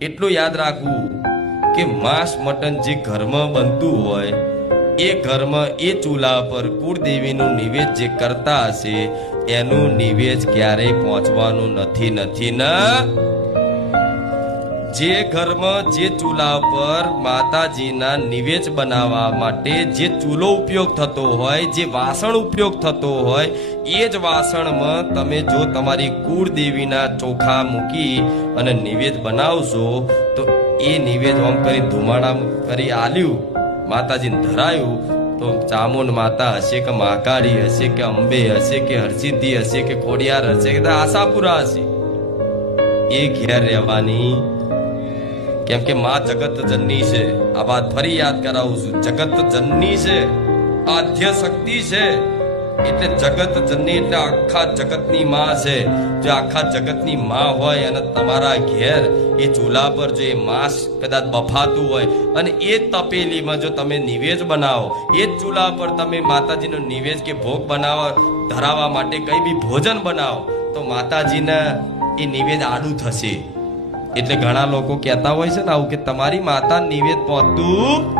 એટલું યાદ રાખવું કે માંસ મટન જે ઘરમાં બનતું હોય એ ઘરમાં એ ચૂલા પર કુળદેવીનું નિવેદ જે કરતા હશે એનું નિવેદ ક્યારેય પહોંચવાનું નથી ને જે ઘરમાં જે ચૂલા પર માતાજીના નિવેદ બનાવવા માટે જે ચૂલો ઉપયોગ થતો હોય જે વાસણ ઉપયોગ થતો હોય એ જ વાસણમાં તમે જો તમારી કુળદેવીના ચોખા મૂકી અને નિવેદ બનાવશો તો એ નિવેદ આમ કરી ધુમાડા કરી આલ્યું માતાજીને ધરાયું તો ચામુંડ માતા હશે કે મહાકાળી હશે કે અંબે હશે કે હરસિદ્ધિ હશે કે ખોડિયાર હશે કે આશાપુરા હશે એ ઘેર રહેવાની કેમ કે માં જગત જનની છે આ વાત ફરી યાદ કરાવું છું જગત જનની છે આદ્ય શક્તિ છે એટલે જગત જનની એટલે આખા જગતની માં છે જો આખા જગતની માં હોય અને તમારા ઘેર એ ચૂલા પર જો એ માંસ કદાચ બફાતું હોય અને એ જ તપેલીમાં જો તમે નિવેદ બનાવો એ જ ચૂલા પર તમે માતાજીનો નિવેદ કે ભોગ બનાવવા ધરાવવા માટે કઈ બી ભોજન બનાવો તો માતાજીને એ નિવેદ આડું થશે એટલે ઘણા લોકો કહેતા હોય છે ને આવું કે તમારી માતા નિવેદ પહોંચતું